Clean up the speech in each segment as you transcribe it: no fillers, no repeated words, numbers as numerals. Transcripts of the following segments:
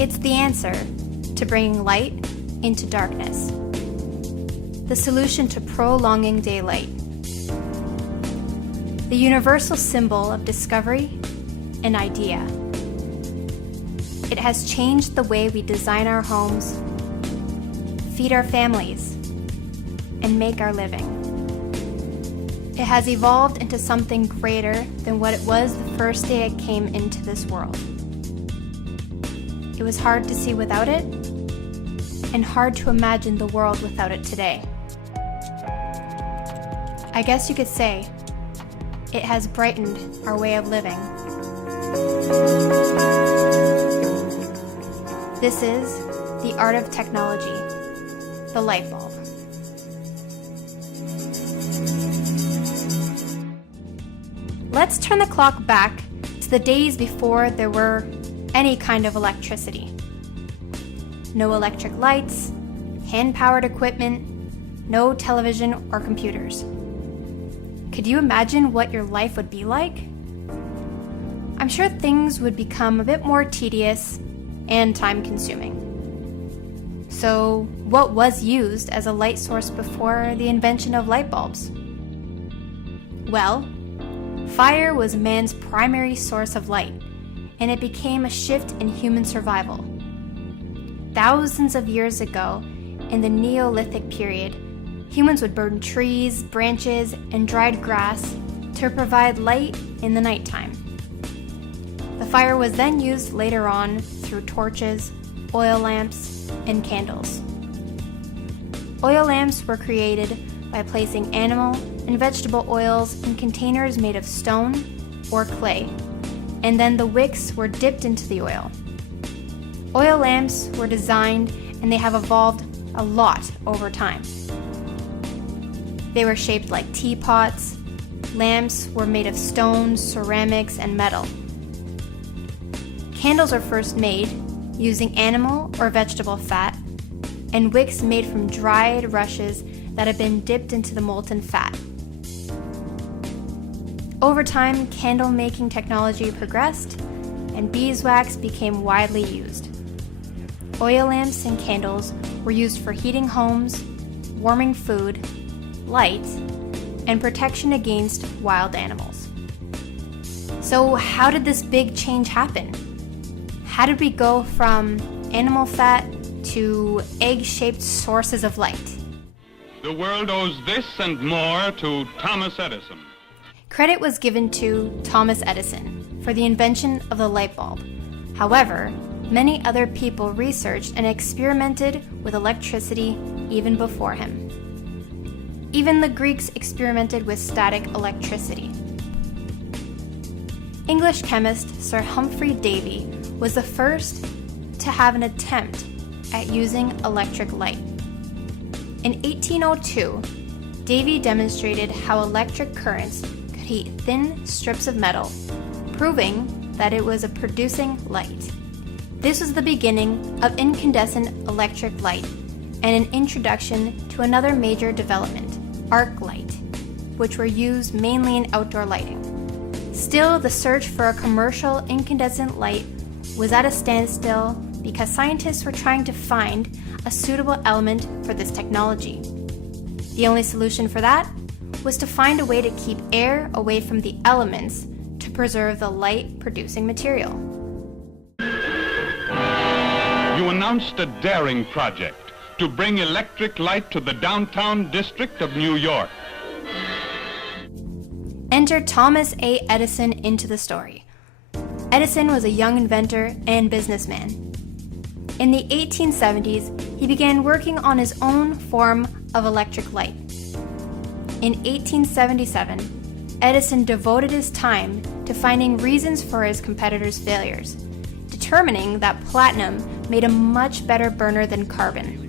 It's the answer to bringing light into darkness. The solution to prolonging daylight. The universal symbol of discovery and idea. It has changed the way we design our homes, feed our families, and make our living. It has evolved into something greater than what it was the first day it came into this world. It was hard to see without it, and hard to imagine the world without it today. I guess you could say it has brightened our way of living. This is the art of technology, the light bulb. Let's turn the clock back to the days before there were any kind of electricity. No electric lights, hand-powered equipment, no television or computers. Could you imagine what your life would be like? I'm sure things would become a bit more tedious and time-consuming. So, what was used as a light source before the invention of light bulbs? Well, fire was man's primary source of light, and it became a shift in human survival. Thousands of years ago, in the Neolithic period, humans would burn trees, branches, and dried grass to provide light in the nighttime. The fire was then used later on through torches, oil lamps, and candles. Oil lamps were created by placing animal and vegetable oils in containers made of stone or clay, and then the wicks were dipped into the oil. Oil lamps were designed and they have evolved a lot over time. They were shaped like teapots. Lamps were made of stone, ceramics, and metal. Candles are first made using animal or vegetable fat, and wicks made from dried rushes that have been dipped into the molten fat. Over time, candle making technology progressed, and beeswax became widely used. Oil lamps and candles were used for heating homes, warming food, light, and protection against wild animals. So how did this big change happen? How did we go from animal fat to egg-shaped sources of light? The world owes this and more to Thomas Edison. Credit was given to Thomas Edison for the invention of the light bulb. However, many other people researched and experimented with electricity even before him. Even the Greeks experimented with static electricity. English chemist Sir Humphry Davy was the first to have an attempt at using electric light. In 1802, Davy demonstrated how electric currents could heat thin strips of metal, proving that it was producing light. This was the beginning of incandescent electric light and an introduction to another major development, arc light, which were used mainly in outdoor lighting. Still, the search for a commercial incandescent light was at a standstill because scientists were trying to find a suitable element for this technology. The only solution for that was to find a way to keep air away from the elements to preserve the light-producing material. You announced a daring project to bring electric light to the downtown district of New York. Enter Thomas A. Edison into the story. Edison was a young inventor and businessman. In the 1870s, he began working on his own form of electric light. In 1877, Edison devoted his time to finding reasons for his competitors' failures, determining that platinum made a much better burner than carbon.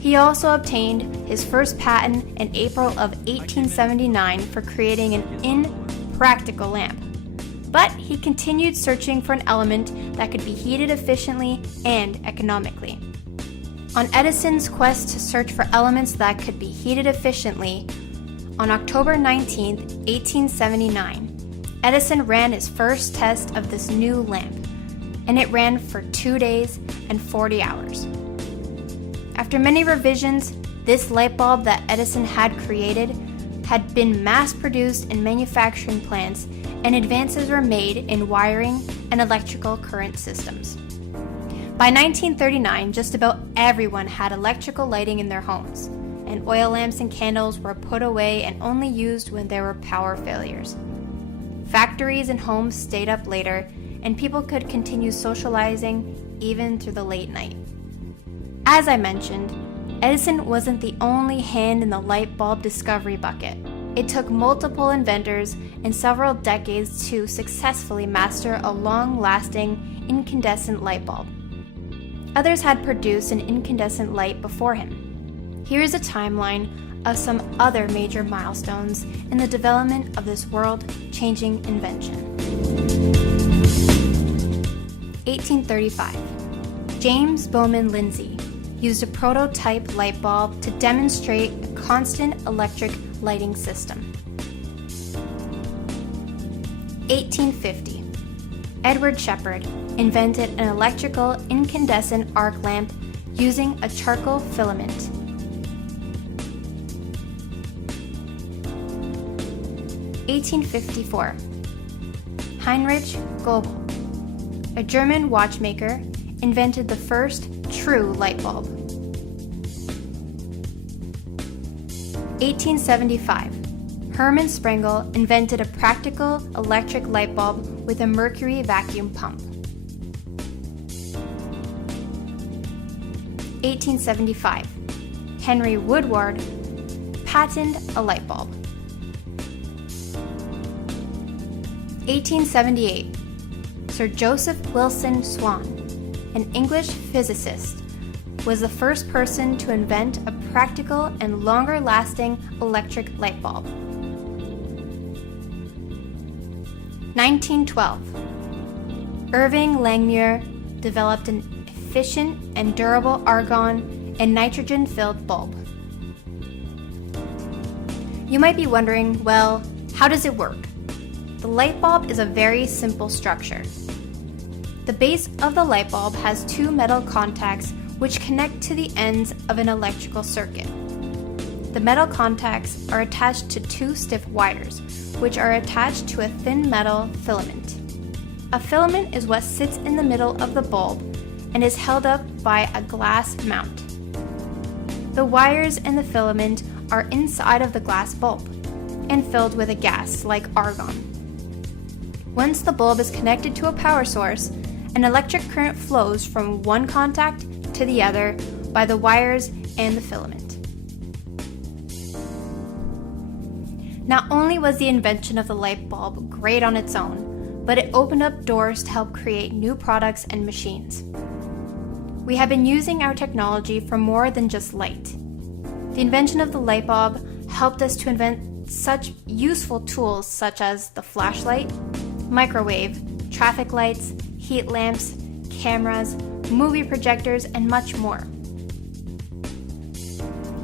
He also obtained his first patent in April of 1879 for creating an impractical lamp. But he continued searching for an element that could be heated efficiently and economically. On Edison's quest to search for elements that could be heated efficiently, on October 19, 1879, Edison ran his first test of this new lamp. and it ran for 2 days and 40 hours. After many revisions, this light bulb that Edison had created had been mass-produced in manufacturing plants, and advances were made in wiring and electrical current systems. By 1939, just about everyone had electrical lighting in their homes, and oil lamps and candles were put away and only used when there were power failures. Factories and homes stayed up later, and people could continue socializing even through the late night. As I mentioned, Edison wasn't the only hand in the light bulb discovery bucket. It took multiple inventors and several decades to successfully master a long-lasting incandescent light bulb. Others had produced an incandescent light before him. Here is a timeline of some other major milestones in the development of this world-changing invention. 1835. James Bowman Lindsay used a prototype light bulb to demonstrate a constant electric lighting system. 1850. Edward Shepard invented an electrical incandescent arc lamp using a charcoal filament. 1854. Heinrich Goebel, a German watchmaker, invented the first true light bulb. 1875. Hermann Sprengel invented a practical electric light bulb with a mercury vacuum pump. 1875. Henry Woodward patented a light bulb. 1878. Sir Joseph Wilson Swan, an English physicist, was the first person to invent a practical and longer-lasting electric light bulb. 1912. Irving Langmuir developed an efficient and durable argon and nitrogen-filled bulb. You might be wondering, well, how does it work? The light bulb is a very simple structure. The base of the light bulb has two metal contacts which connect to the ends of an electrical circuit. The metal contacts are attached to two stiff wires, which are attached to a thin metal filament. A filament is what sits in the middle of the bulb and is held up by a glass mount. The wires and the filament are inside of the glass bulb and filled with a gas like argon. Once the bulb is connected to a power source, an electric current flows from one contact to the other by the wires and the filament. Not only was the invention of the light bulb great on its own, but it opened up doors to help create new products and machines. We have been using our technology for more than just light. The invention of the light bulb helped us to invent such useful tools such as the flashlight, microwave, traffic lights, heat lamps, cameras, movie projectors, and much more.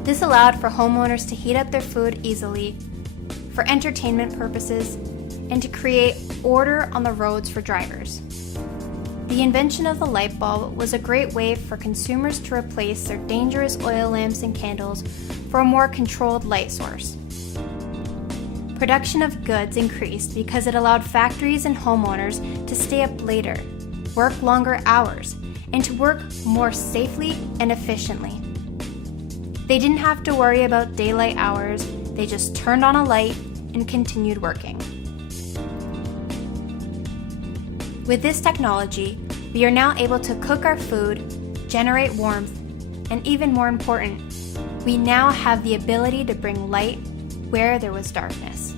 This allowed for homeowners to heat up their food easily, for entertainment purposes, and to create order on the roads for drivers. The invention of the light bulb was a great way for consumers to replace their dangerous oil lamps and candles for a more controlled light source. Production of goods increased because it allowed factories and homeowners to stay up later, work longer hours, and to work more safely and efficiently. They didn't have to worry about daylight hours, they just turned on a light and continued working. With this technology, we are now able to cook our food, generate warmth, and even more important, we now have the ability to bring light where there was darkness.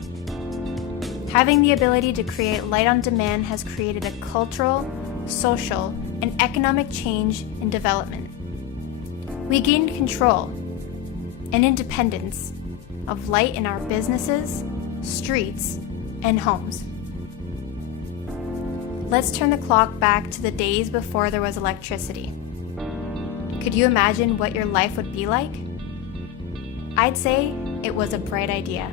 Having the ability to create light on demand has created a cultural, social, and economic change and development. We gained control and independence of light in our businesses, streets, and homes. Let's turn the clock back to the days before there was electricity. Could you imagine what your life would be like? I'd say it was a bright idea.